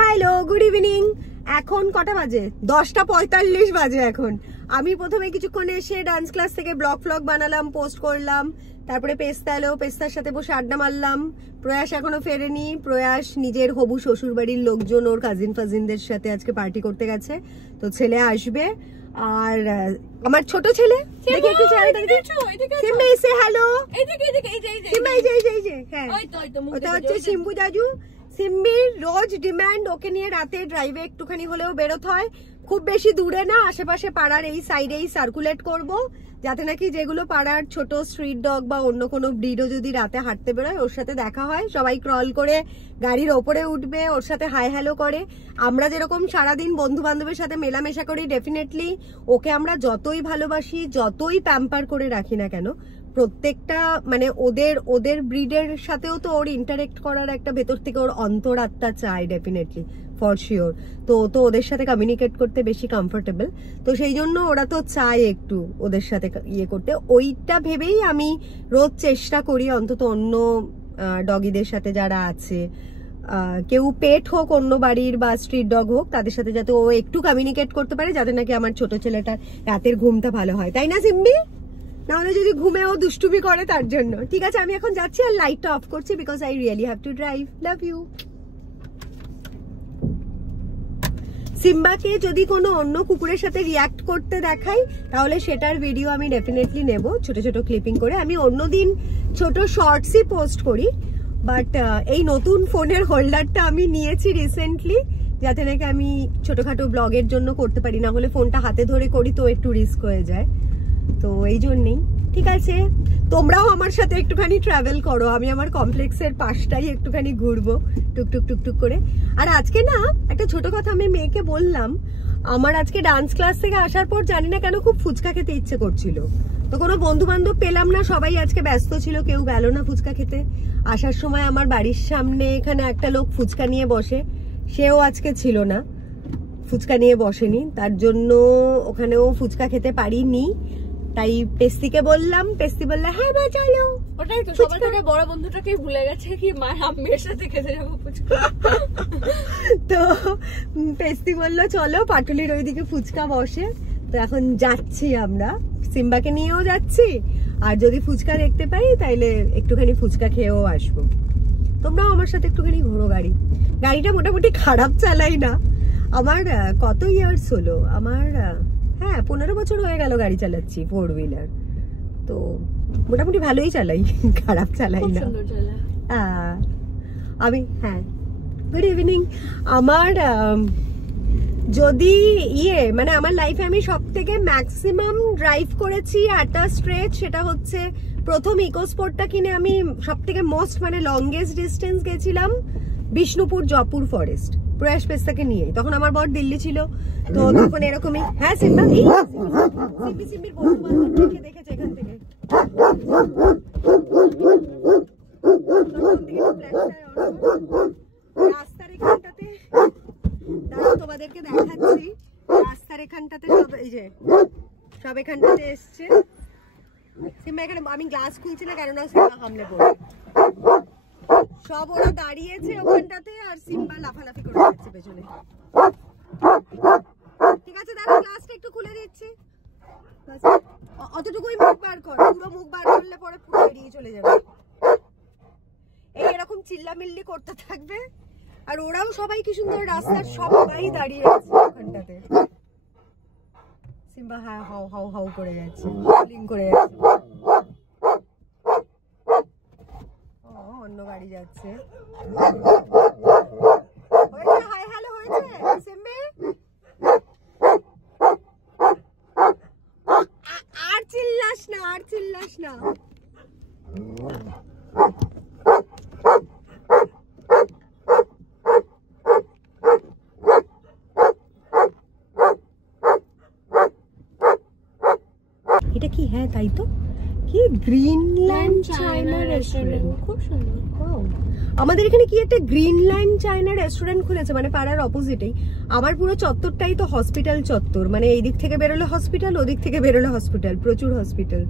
Hello, good evening. এখন কটা বাজে? 10:45 বাজে এখন। আমি প্রথমে কিছুক্ষণ এসে ডান্স ক্লাস থেকে ব্লগ বানালাম, পোস্ট করলাম। তারপরে পেস্তা এলো, পেস্তার সাথে বসে আড্ডা মারলাম। প্রয়াস এখনো ফেরেনি। প্রয়াস নিজের হবু শ্বশুর বাড়ির লোকজন, ওর কাজিন ফাজিনদের সাথে আজকে পার্টি করতে গেছে। তো ছেলে আসবে। আর আমার ছোট ছেলে, দেখি একটু চেহারাটা দেখি। সিম্বা এসে হ্যালো। সিম্বা এই যে হ্যাঁ, ওটা হচ্ছে সিম্বু দাদু। সিম্বির রোজ ডিমান্ড ওকে নিয়ে রাতে ড্রাইভে একটুখানি হলেও বেরোতে হয়। খুব বেশি দূরে না, আশেপাশে পাড়ার এই সাইডেই সার্কুলেট করব, যাতে নাকি যেগুলো পাড়ার ছোট স্ট্রিট ডগ বা অন্য কোনো ব্রিডও যদি রাতে হাঁটতে বেরোয় ওর সাথে দেখা হয়। সবাই ক্রল করে গাড়ির ওপরে উঠবে, ওর সাথে হাই হ্যালো করে। আমরা যেরকম সারাদিন বন্ধু বান্ধবের সাথে মেলামেশা করি, ডেফিনেটলি ওকে আমরা যতই ভালোবাসি, যতই প্যাম্পার করে রাখি না কেন, প্রত্যেকটা মানে ওদের ব্রিডের সাথেও তো ওর ইন্টারেক্ট করার একটা ভেতর থেকে ওর অন্তরাত্মা চায়, ডেফিনেটলি, ফর শিওর। তো ওদের সাথে কমিউনিকেট করতে বেশি কমফোর্টেবল। তো সেই জন্য ওরা তো চায় একটু ওদের সাথে ইয়ে করতে। ওইটা ভেবেই আমি রোজ চেষ্টা করি অন্তত অন্য ডগিদের সাথে যারা আছে, কেউ পেট হোক অন্য বাড়ির বা স্ট্রিট ডগ হোক, তাদের সাথে যাতে ও একটু কমিউনিকেট করতে পারে, যাতে নাকি আমার ছোট ছেলেটার রাতের ঘুমটা ভালো হয়, তাই না সিম্বি? নাহলে যদি ঘুমেও দুষ্টুমি করে তার জন্য। ঠিক আছে, আমি এখন যাচ্ছি আর লাইটটা অফ করছি, because I really have to drive. Love you. সিম্বাকে যদি কোনো অন্য কুকুরের সাথে রিয়াক্ট করতে দেখাই, তাহলে সেটার ভিডিও আমি ডেফিনেটলি নেব, ছোট ছোট ক্লিপিং করে। আমি অন্যদিন ছোট শর্টসই পোস্ট করি, বাট এই নতুন ফোনের হোল্ডারটা আমি নিয়েছি রিসেন্টলি, যাতে নাকি আমি ছোটখাটো ব্লগের জন্য করতে পারি। না হলে ফোনটা হাতে ধরে করি তো একটু রিস্ক হয়ে যায়, তো এই জন্যেই। ঠিক আছে, তোমরাও আমার সাথে একটুখানি ট্রাভেল করো, আমি আমার কমপ্লেক্সের পাশটাই একটুখানি ঘুরবো টুকটুক টুকটুক করে। আর আজকে না একটা ছোট কথা আমি মেয়েকে বললাম, আমার আজকে ডান্স ক্লাস থেকে আসার পর জানি না কেন খুব ফুচকা খেতে ইচ্ছে করছিল। তো কোনো বন্ধু বান্ধব পেলাম না, সবাই আজকে ব্যস্ত ছিল, কেউ গেল না ফুচকা খেতে। আসার সময় আমার বাড়ির সামনে এখানে একটা লোক ফুচকা নিয়ে বসে, সেও আজকে ছিল না, ফুচকা নিয়ে বসেনি, তার জন্য ওখানেও ফুচকা খেতে পারিনি। তাই পেস্তিকে বললাম, পেস্তি বললে হ্যাঁ মা চলো। ওটাই তো, সবার থেকে বড় বন্ধুটাকে ভুলে গেছে কি মা আম্মের সাথে খেতে যাবো ফুচকা। তো পেস্তি বললো চলো, পাটুলির ওইদিকে ফুচকা বসে। তো এখন যাচ্ছি আমরা, সিম্বাকে নিয়েও যাচ্ছি, আর যদি ফুচকা দেখতে পাই তাইলে একটুখানি ফুচকা খেয়েও আসবো। তোমরাও আমার সাথে একটুখানি ঘোরো। গাড়িটা মোটামুটি খারাপ চালাই না। আমার কত ইয়ার্স হলো, আমার হ্যাঁ 15 বছর হয়ে গেল গাড়ি চালাচ্ছি, 4 হুইলার। তো মোটামুটি ভালোই চালাই, খারাপ চালাই না। আমি হ্যাঁ, গুড ইভিনিং। আমার যদি মানে আমার লাইফে আমি সব থেকে ম্যাক্সিমাম ড্রাইভ করেছি এট আ স্ট্রেচ, সেটা হচ্ছে প্রথম ইকোস্পোর্টটা কিনে আমি সব থেকে মোস্ট মানে লংগেস্ট ডিস্টেন্স গেছিলাম বিষ্ণুপুর জয়পুর ফরেস্ট, প্রয়াস পেস্তাকে নিয়ে। তখন আমার বর দিল্লি ছিল, তো তখন এরকমই। হ্যাঁ সিম্বা, সিম্বির বন্ধু বান্ধবকে দেখেছে এখান থেকে। রাস্তার এখানটাতে তোমাদেরকে দেখাচ্ছি, রাস্তার এখানটাতে সব এই যে সব এখানটাতে এসছে। সিম্বা এখানে, আমি গ্লাস খুলছি না কেননা সিম্বা সামনে পড়ে, সব ওরা দাঁড়িয়েছে ওখানটাতে, আর সিম্বা লাফালাফি করে যাচ্ছে পেছনে। ঠিক আছে, দাঁড়া, গ্লাসটা একটু খুলে দিচ্ছি। অতটুকুই মুখ বার কর, পুরো মুখ বার করলে পরে পুরো বেরিয়ে চলে যাবে। এরকম চিল্লামিল্লি করতে থাকবে, আর ওরাও সবাই কি সুন্দর রাস্তার সবাই দাঁড়িয়ে আছে ওখানটাতে। সিম্বা হ্যাঁ হাউ হাউ হাউ করে যাচ্ছে, লিং করে যাচ্ছে। অন্য গাড়ি যাচ্ছে। হাই হ্যালো হয়েছে সিম্বি? আর চিল্লাস না, আর চিল্লাস না। এটা কি? হ্যাঁ তাই তো, কি গ্রিনল্যান্ড চায়না রেস্টুরেন্ট, খুব সুন্দর। আমাদের এখানে কি একটা গ্রিনল্যান্ড চায়না রেস্টুরেন্ট খুলেছে, মানে পাড়ার অপোজিটেই। আমার পুরো চত্বরটাই তো হসপিটাল চত্বর, মানে এই দিক থেকে বেরোলে হসপিটাল, ওদিক থেকে বেরোলে হসপিটাল, প্রচুর হসপিটাল।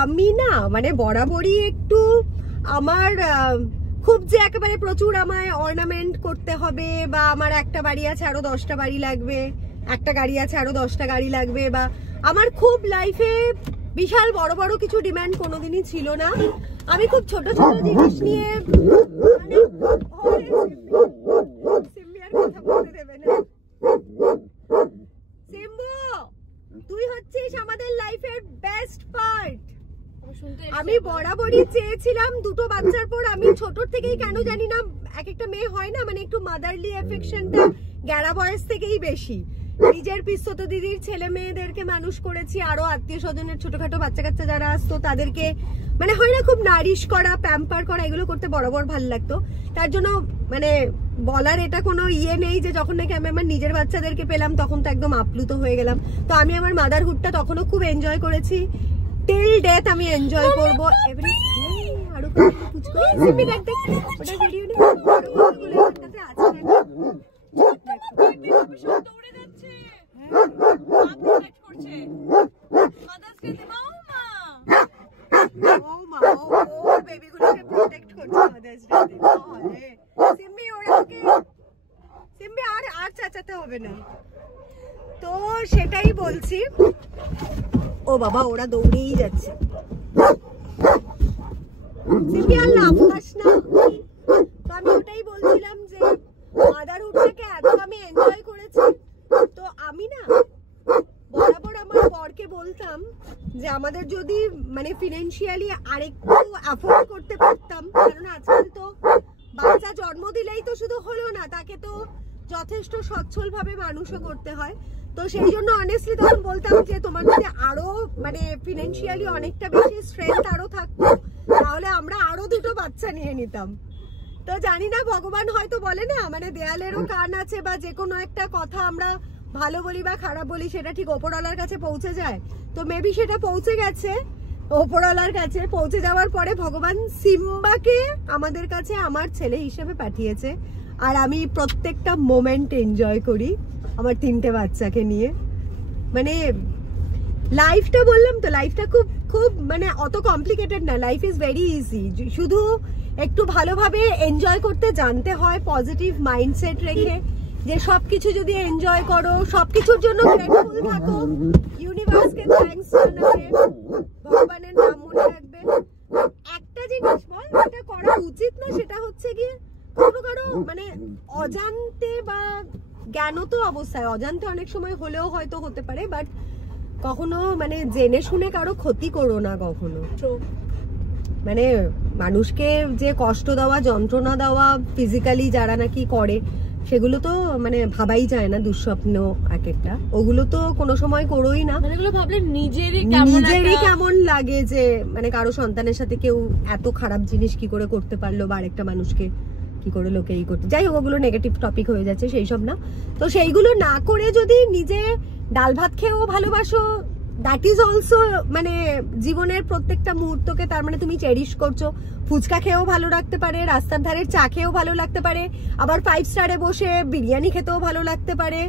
আমি না মানে বরাবরই একটু আমার খুব যে একেবারে প্রচুর আমায় অর্নামেন্ট করতে হবে, বা আমার একটা বাড়ি আছে আরো 10টা বাড়ি লাগবে, একটা গাড়ি আছে আরো 10টা গাড়ি লাগবে, বা আমার খুব লাইফে বিশাল বড় বড় কিছু ডিমান্ড কোনোদিনই ছিল না। আমি খুব ছোট ছোট জিনিস নিয়ে তুই হচ্ছিস আমাদের লাইফের বেস্ট পার্ট। আমি বরাবরই চেয়েছিলাম দুটো বাচ্চার পর, আমি ছোট থেকেই কেন জানি না, এক একটা মেয়ে হয় না মানে একটু মাদারলি অ্যাফেকশনটা গ্যারা বয়স থেকেই বেশি। নিজের পিস্তত দিদির ছেলে মেয়েদেরকে মানুষ করেছি, আরো আত্মীয় স্বজনের ছোটখাটো বাচ্চা কাচ্চা যারা আসতো তাদেরকে মানে হয় না খুব নারিশ করা, প্যাম্পার করা, এগুলো করতে বরাবর ভালো লাগতো। তার জন্য মানে বলার এটা কোনো ইয়ে নেই যে যখন নাকি আমি আমার নিজের বাচ্চাদেরকে পেলাম তখন তো একদম আপ্লুত হয়ে গেলাম। তো আমি আমার মাদারহুডটা তখনও খুব এনজয় করেছি, টিল ডেথ আমি এনজয় করবো। আরো আর চাচাতে হবে না, তো সেটাই বলছি। ও বাবা, ওরা দৌড়েই যাচ্ছে। আমি ওটাই বলছিলাম যে মাদারহুডটাকে এত আমি এনজয় করেছি। তো আমি না বরাবর আমার বরকে বলতাম যে আমাদের যদি মানে ফিনান্সিয়ালি আরেকটু অ্যাফোর্ড করতে পারতাম, কারণ আজকাল তো বাচ্চা জন্ম দিলেই তো শুধু হলো না, তাকে তো যথেষ্ট সচ্ছল ভাবে মানুষও করতে হয়। তো সেই জন্য অনেস্টলি তখন বলতাম যে তোমার যদি আরো মানে ফিনান্সিয়ালি অনেকটা বেশি স্ট্রেংথ আরো থাকতো তাহলে আমরা আরো দুটো বাচ্চা নিয়ে নিতাম। তো জানি না, ভগবান হয়তো বলে না মানে দেয়ালেরও কান আছে, বা যে কোনো একটা কথা আমরা ভালো বলি বা খারাপ বলি সেটা ঠিক ওপরওয়ালার কাছে পৌঁছে যায়। তো মেবি সেটা পৌঁছে গেছে ওপরওয়ালার কাছে। পৌঁছে যাওয়ার পরে ভগবান সিম্বাকে আমাদের কাছে আমার ছেলে হিসেবে পাঠিয়েছে, আর আমি প্রত্যেকটা মোমেন্ট এনজয় করি আমার 3টে বাচ্চাকে নিয়ে। মানে লাইফটা বললাম তো, লাইফটা খুব খুব মানে অত কমপ্লিকেটেড না, লাইফ ইজ ভেরি ইজি। শুধু একটু ভালোভাবে এনজয় করতে জানতে হয়, পজিটিভ মাইন্ডসেট রেখে, যে সবকিছু যদি এনজয় করো, সবকিছুর জন্য গ্রেটফুল থাকো, ইউনিভার্সকে থ্যাঙ্কস জানাবে, ভগবানের নাম মনে রাখবে। একটা জিনিস বল যেটা করা উচিত না, সেটা হচ্ছে গিয়ে কোনো কারো মানে অজান্তে বা জ্ঞানত অবস্থায়, অজান্তে অনেক সময় হলেও হয়তো হতে পারে, বাট কখনো মানে জেনে শুনে কারো ক্ষতি করো না কখনো। মানে মানুষকে যে কষ্ট দেওয়া, যন্ত্রণা দেওয়া ফিজিক্যালি যারা নাকি করে, সেগুলো তো মানে ভাবাই যায় না, দুঃস্বপ্ন এক একটা, ওগুলো তো কোনো সময় করোই না। মানে এগুলো ভাবলে নিজেরই কেমন লাগে যে মানে কারো সন্তানের সাথে কেউ এত খারাপ জিনিস কি করে করতে পারলো, বা আরেকটা মানুষকে কি করে লোকে এই করতে। যাই হোক, ওগুলো নেগেটিভ টপিক হয়ে যাচ্ছে, সেই সব না। তো সেইগুলো না করে যদি নিজে ডাল ভাত খেয়েও ভালোবাসো, দ্যাট ইজ অলসো মানে জীবনের প্রত্যেকটা মুহূর্তকে তার মানে তুমি চেরিশ করছো। ফুচকা খেয়েও ভালো লাগতে পারে, রাস্তার ধারের চা খেয়েও ভালো লাগতে পারে, আবার 5 স্টারে বসে বিরিয়ানি খেতেও ভালো লাগতে পারে।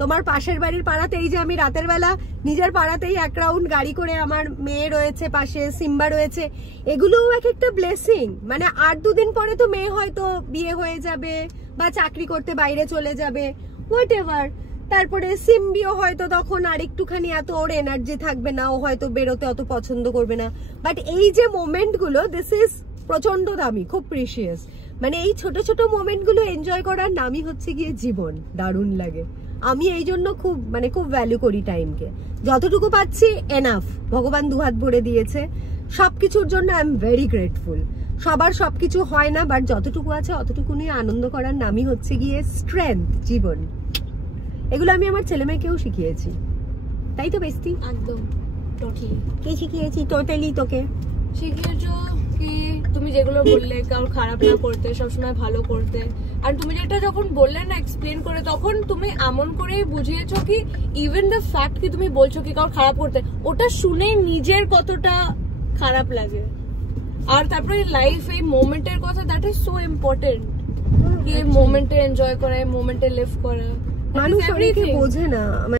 তোমার পাশের বাড়ির পাড়াতেই যে আমি রাতের বেলা নিজের পাড়াতেই এক রাউন্ড গাড়ি করে, আমার মেয়ে রয়েছে পাশে, সিম্বা রয়েছে, এগুলোও এক একটা ব্লেসিং। মানে 8-2 দিন পরে তো মেয়ে হয়তো বিয়ে হয়ে যাবে বা চাকরি করতে বাইরে চলে যাবে, হোয়াট এভার। তারপরে সিম্বিও হয়তো তখন আরেকটুখানি এত ওর এনার্জি থাকবে না, ও হয়তো বেরোতে অত পছন্দ করবে না। বাট এই যে মোমেন্ট গুলো, দিস ইজ প্রচন্ড দামি, খুব প্রিশিয়াস। মানে এই ছোট ছোট মোমেন্ট গুলো এনজয় করার নামই হচ্ছে গিয়ে জীবন। দারুণ লাগে। আমি এই জন্য খুব মানে খুব ভ্যালু করি টাইমকে। যতটুকু পাচ্ছি এনাফ, ভগবান দুহাত ভরে দিয়েছে। সবকিছুর জন্য আই এম ভেরি গ্রেটফুল। সবার সবকিছু হয় না, বাট যতটুকু আছে অতটুকু নিয়ে আনন্দ করার নামই হচ্ছে গিয়ে স্ট্রেংথ, জীবন। এগুলো আমি আমার ছেলে মেয়েকেও শিখিয়েছি, তাই তো বেস্টি? একদম টোটালি। কে শিখিয়েছি? টোটালি তোকে শিখিয়েছো কি তুমি যেগুলো বললে, কারোর খারাপ না করতে, সবসময় ভালো করতে। আর তুমি যেটা যখন বললে না এক্সপ্লেন করে, তখন তুমি এমন করেই বুঝিয়েছো কি ইভেন দ্য ফ্যাক্ট কি তুমি বলছো কি কারোর খারাপ করতে, ওটা শুনে নিজের কতটা খারাপ লাগে। আর তারপরে লাইফ, এই মোমেন্টের কথা, দ্যাট ইজ সো ইম্পর্টেন্ট। কি এই মোমেন্টে এনজয় করা, এই মোমেন্টে লিভ করা, মানুষ অনেকে বোঝে না।